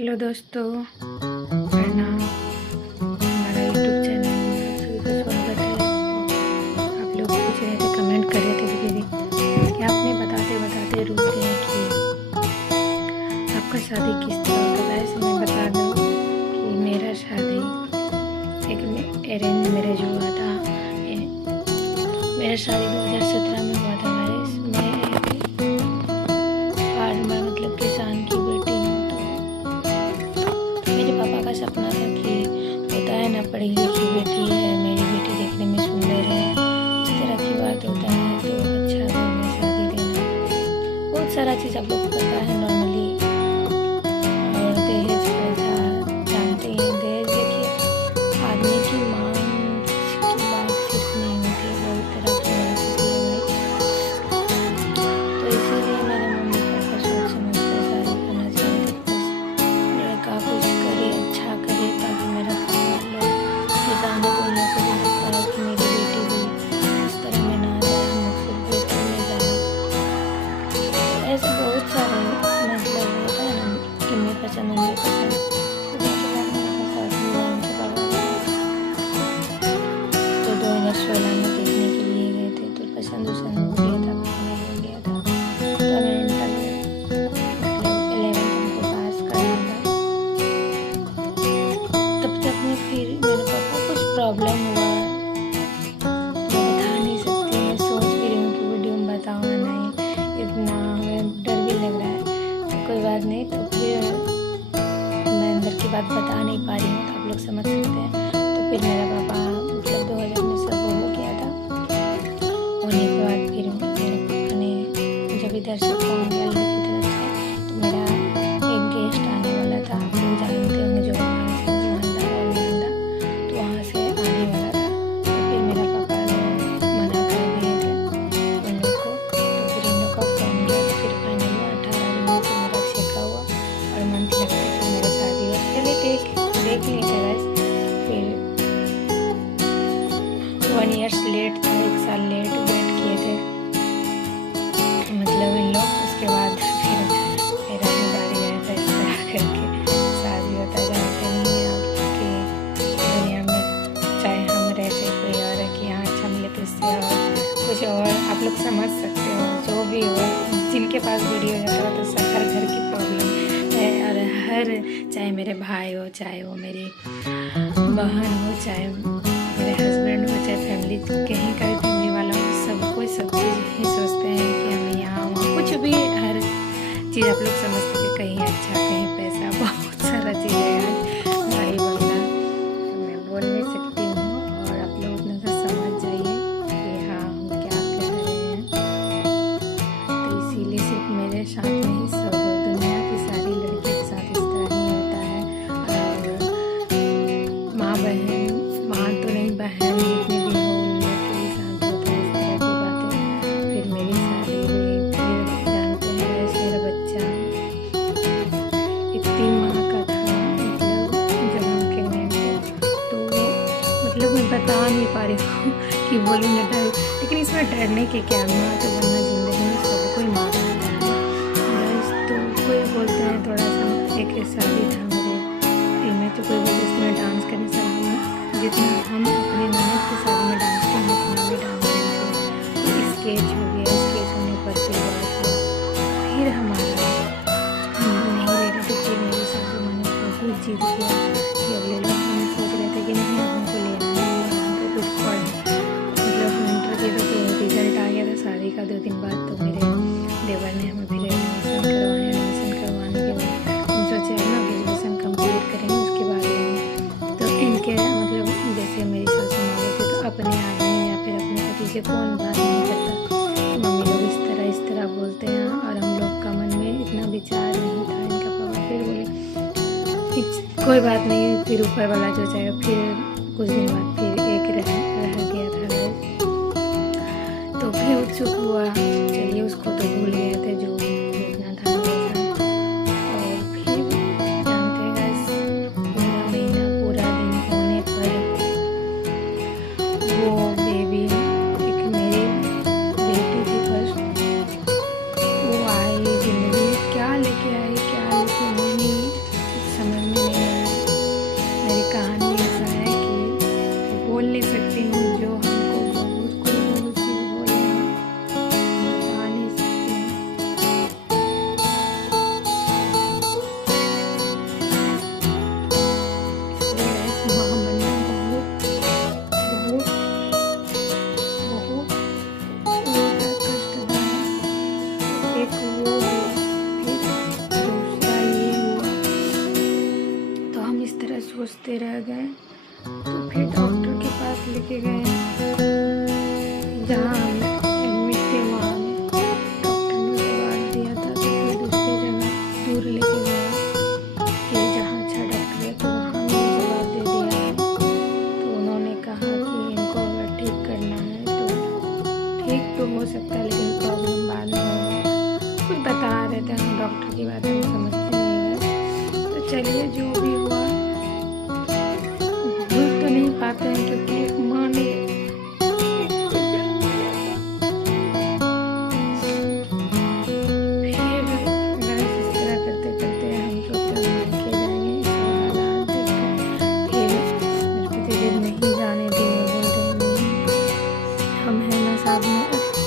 Hello दोस्तों, प्रणाम। हमारा यूट्यूब चैनल में आप सभी का स्वागत है। आप लोग पूछ रहे थे, कमेंट कर रहे थे दीदी कि आपने बताते बताते रुक गए कि आपका शादी किस तरह होता है। ऐसे मैं बता दूँ कि मेरा शादी एक अरेंज मैरिज हुआ था। मेरा शादी 2017 में हुआ था। मैं फार्मर मतलब किसान की बेटी हूँ। तो मेरे पापा का सपना था कि होता है ना, पढ़ी लिखी बेटी है, मेरी बेटी देखने में सुंदर है, इस तरह की बात होता है तो अच्छा घर में शादी देना। बहुत सारा चीज़ आप लोग को पता है नॉर्मली। और दहेज प्रथा जानते हैं। दहेज देखिए, आदमी की मांग की बात सिर्फ नहीं होती है, बहुत तरह की बात होती है भाई। तो इसीलिए मेरे मम्मी पापा सोच समझ कर शादी करना चाहते थे। बस लड़का कुछ करे, अच्छा करे, ताकि मेरा परिवार लोग किसानों को लोग को भी लगता है कि मेरी बेटी भी इस तरह में ना जाए, मुझसे बेहतर में जाए। ऐसे बहुत सारे मतलब होता है ना कि मैं पसंद उनकी पसंद। तो जिनके बाद मेरे साथ हुआ उनके पापा तो 2016 में देखने के लिए गए थे। तो पसंद उसन हो गया था, फाइनल हो गया था। तो मैं इंटर मतलब 11th हमको पास करना था। तब तक में फिर मेरे पापा कुछ प्रॉब्लम हुआ, मैं बता नहीं सकती। मैं सोच भी रही हूँ कि वीडियो में बताऊँ या नहीं, इतना हमें डर भी लग रहा है। तो कोई बात नहीं। तो फिर मैं अंदर की बात बता नहीं पा रही हूँ, तो आप लोग समझ सकते हैं। तो फिर मेरा पापा मतलब 2000 में सब हो गया था। होने के बाद फिर मेरे पापा ने जब इधर से फोन किया लड़की तरफ से, तो मेरा एक गेस्ट आने वाला था। आप लोग जानते होंगे जो हमारे से मानदा और मानदा, तो वहाँ से आने वाला था। तो फिर मेरा पापा लोग मना कर दिए थे उन लोग को। तो फिर इन लोग का फोन गया। तो फिर फाइनल हुआ 18 दिन में फिर मेरा छेका हुआ और मंथ लगते फिर मेरा शादी हुआ। चलिए देख नहीं थे बस। फिर 1 ईयर्स लेट था, 1 साल लेट वेट किए थे मतलब इन लोग। उसके बाद फिर मेरा ही बारी आया था। इस तरह करके शादी होता है। जानते नहीं हैं आप कि दुनिया में चाहे हम रह चाहे कोई और है कि यहाँ अच्छा मिले तो इससे और कुछ और आप लोग समझ सकते हो। जो भी हो, जिनके पास वीडियो जाता है तो हर घर की प्रॉब्लम है। और हर चाहे मेरे भाई हो, चाहे वो मेरी बहन हो, चाहे मेरे हस्बैंड हो, चाहे फैमिली कहीं का भी फैमिली वाला हो, सब कोई सब चीज़ ही सोचते हैं कि हम यहाँ वहाँ कुछ भी हर चीज़ आप लोग समझते हैं। कहीं अच्छा, कहीं पैसा, बहुत सारा चीज़ है यार भाई बंदा। तो मैं बोल नहीं सकती हूँ और आप लोग अपने से समझ जाइए कि हाँ हम क्या कह रहे हैं। तो इसीलिए सिर्फ मेरे साथ नहीं, सब दुनिया की सारी लड़की के साथ इस तरह ही होता है। और माँ बहन, माँ तो नहीं बहन जितनी भी हो, उन लोग के भी साथ होता है इस तरह की बातें। फिर मेरी शादी हुई। फिर जानते हैं वैसे मेरा बच्चा एक 3 माह का था मतलब जब हम प्रेगनेंट थे। तो मतलब मैं बता नहीं पा रही हूँ कि बोलूँ ना डर, लेकिन इसमें डरने के क्या। माँ तो बनना ज़िंदगी में सबको ही माँ बनता है बस। तो कोई बोलते हैं थोड़ा सा एक शादी था मेरे दिल में, तो कोई बोलते इसमें डांस करने से हम जितना हम अपने ननद की शादी में डांस किए हम उतना भी डांस करेंगे। तो स्केच हो गया, स्केच होने पर फिर बात हुआ। फिर हमारा हम नहीं ले रहे थे। फिर मेरी सासू माँ ने बहुत जिद किया कि अब ले लो। हम सोच रहे थे कि नहीं हमको लेना नहीं है, हमको कुछ पढ़ मतलब हम इंटर किए थे तो रिजल्ट आ गया था शादी का 2 दिन बाद। तो मेरे देवर ने हमें फिर एडमिशन करवाया। एडमिशन करवाने के बाद हम सोचे अब ना ग्रेजुएशन कंप्लीट करेंगे उसके बाद लेंगे। तो इनके मतलब जैसे मेरी सासू माँ बोलती तो अपने आदमी या फिर अपने पति से कौन बात नहीं करता। मम्मी लोग इस तरह बोलते हैं और हम लोग का मन में इतना विचार नहीं था। इनका पापा फिर बोले कोई बात नहीं, फिर ऊपर वाला जो चाहेगा। फिर कुछ दिन बाद फिर एक रह गया था। तो फिर उत्सुक हुआ, चलिए उसको तो भूल गए थे जो देखना था वैसा। और फिर जानते हैं गाइस, पूरा महीना पूरा दिन होने पर वो बेबी एक मेरी बेटी थी फर्स्ट, वो आई ज़िंदगी में। क्या लेके आई क्या लेके नहीं सोचते रह गए। तो फिर डॉक्टर के पास लेके गए, जहाँ हम एडमिट थे वहाँ में डॉक्टर ने दवा दिया था। तो फिर दूसरी जगह दूर लेके गए कि जहाँ अच्छा डॉक्टर है, तो वहाँ भी जवाब दे दिया है। तो उन्होंने कहा कि इनको अगर ठीक करना है तो ठीक तो हो सकता है, लेकिन प्रॉब्लम बाद में होगा। कुछ बता रहे थे, हम डॉक्टर की बात हम समझते नहीं गए। तो चलिए जो भी हुआ, भूल तो नहीं पाते हैं क्योंकि एक माँ ने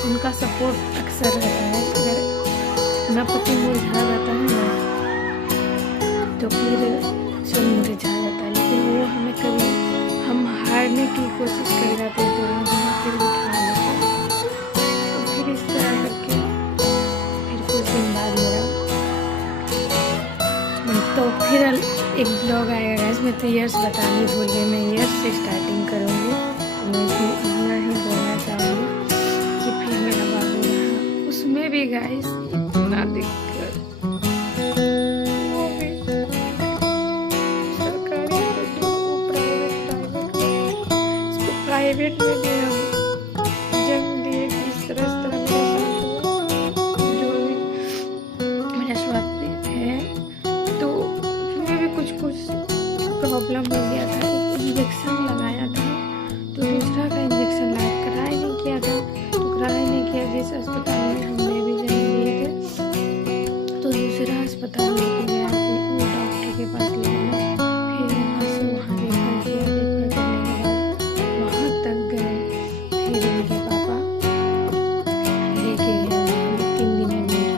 उनका सपोर्ट अक्सर रहता है। अगर अपना पति मुरझा जाता है ना, तो फिर सब मुरझा जाता है। लेकिन वो हमें कभी, हम हारने की कोशिश कर जाते हैं तो हमें फिर उठा लेते हैं। तो फिर इस तरह करके फिर कुछ दिन बाद मेरा तो फिर एक ब्लॉग आएगा, इसमें तो ईयर्स बतानी भूल गई। मैं ईयर्स से स्टार्टिंग करूँगी। तो मैं इसमें इतना ही बोलना चाहूँगी कि फिर मेरा बाबू रहा, उसमें भी गाइस इतना दिक्कत, वो भी सरकारी प्राइवेट में भी हम जन्म दिए कि इस तरह मेरे साथ हुआ। जो भी मेरा स्वास्थ्य है, तो उसमें भी कुछ प्रॉब्लम हो गया था। एक इंजेक्शन लगाया था, तो दूसरा का इंजेक्शन कराया नहीं किया था। तो कराया नहीं किया, जिस अस्पताल में हमने भी जन्म लिए थे, तो दूसरा अस्पताल लेके गया कि वो डॉक्टर के पास ले गया। फिर वहाँ से वहाँ रेफर किया, रेफर करने के बाद वहाँ तक गए। फिर उनके पापा लेके गए, 3 दिन में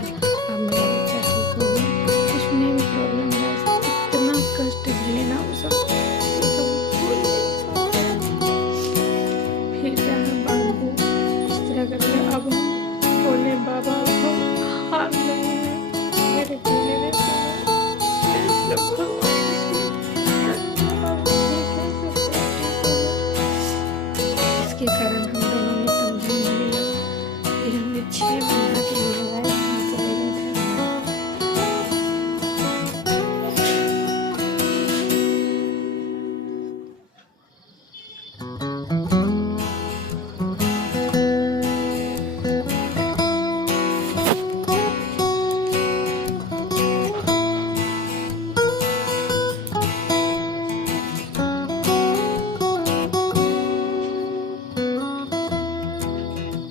अब मेरा बच्चा ठीक हो गया। उसमें भी प्रॉब्लम है, इतना कष्ट झेलना वो सब भूल नहीं। फिर जहाँ बाबू इस तरह करके, अब हम बोले बाबा हम हार नहीं है, मेरे पीने में इसके कारण हम दोनों में तमझम होने लगा। फिर हमने 6 महीना के लिए लगाए, हम चले गए थे।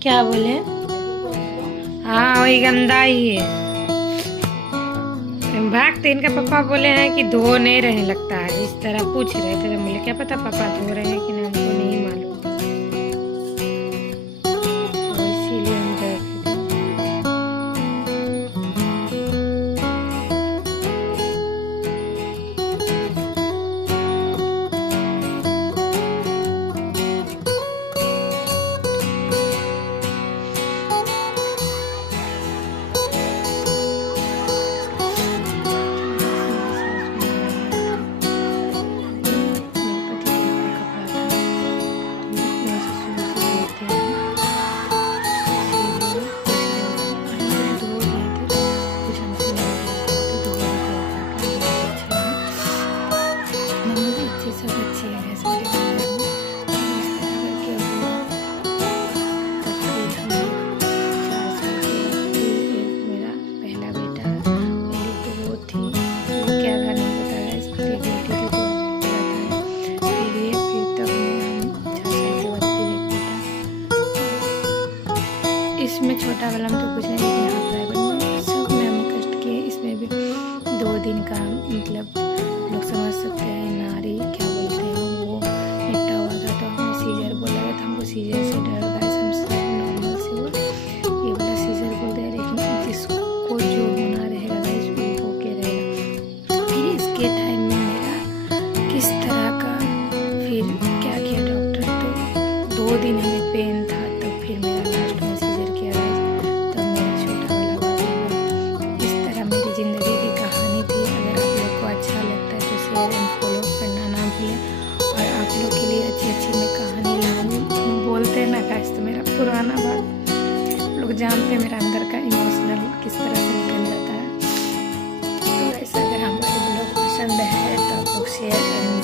क्या बोले? हाँ वही गंदा ही है। भागते इनका पापा बोले हैं कि धो नहीं रहे लगता है, इस तरह पूछ रहे थे। बोले क्या पता पापा धो रहे हैं कि नहीं, हमको नहीं मालूम। तो इसीलिए हम रख इसमें छोटा वाला में तो कुछ नहीं, लेकिन यहाँ प्राइवेट में सब में हम कष्ट किए। इसमें भी 2 दिन का मतलब लोग समझ सकते हैं, नारी क्या बोलते हैं, वो निपटा हुआ था। तो हमें सीजर बोला गया था, हमको सीजर से डर गया। हम सब नॉर्मल से हुआ, ये वाला सीजर बोल दिया। लेकिन जिसको जो होना रहेगा गाइस वो होके रहेगा। फिर इसके टाइम में मेरा किस तरह का फिर क्या किया डॉक्टर, तो 2 दिन हमें पेन था। तब फिर मेरा लास्ट में सीजर किया गाइस, तब मेरा छोटा वाला बाबू हुआ। इस तरह मेरी ज़िंदगी की कहानी थी। अगर आप लोग को अच्छा लगता है तो शेयर एंड फॉलो करना ना जानते हैं मेरा अंदर का इमोशनल किस तरह से निकल जाता है। तो ऐसा अगर हमारे ब्लॉग पसंद है तो आप लोग शेयर करना,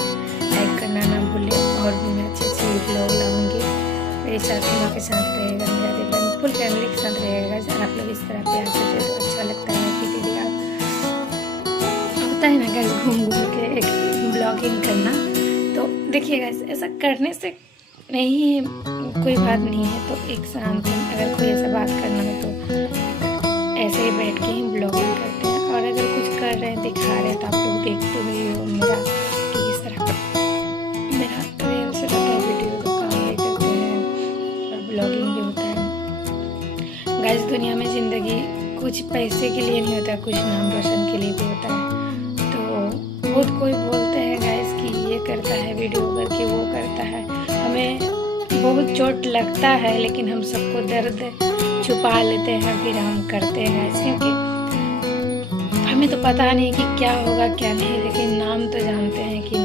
लाइक करना ना भूलें। और भी मैं अच्छे ब्लॉग लाऊंगी, मेरी साथी माँ के साथ रहेगा, मेरा देवर फुल फैमिली के साथ रहेगा। अगर आप लोग इस तरह प्यार करते हैं तो अच्छा लगता है कि दीदी आप होता है ना गाइस घूम के एक ब्लॉगिंग करना। तो देखिए गाइस ऐसा करने से नहीं कोई बात नहीं है, तो एक शांत अगर कोई ऐसा बात करना हो तो ऐसे ही बैठ के ही ब्लॉगिंग करते हैं। और अगर कुछ कर रहे हैं दिखा रहे हैं तो आप लोग देखते हुए हो मेरा कि किस तरह मेरा ट्रेन से रहता है, वीडियो का काम भी करते हैं और ब्लॉगिंग भी होता है। गाइस दुनिया में ज़िंदगी कुछ पैसे के लिए नहीं होता, कुछ नाम रोशन के लिए भी होता है। तो बहुत कोई बोलते हैं गाइस कि ये करता है वीडियो करके, वो करता है, हमें बहुत चोट लगता है लेकिन हम सबको दर्द छुपा लेते हैं, फिर हम करते हैं गाइस, क्योंकि हमें तो पता नहीं कि क्या होगा क्या नहीं, लेकिन नाम तो जानते हैं कि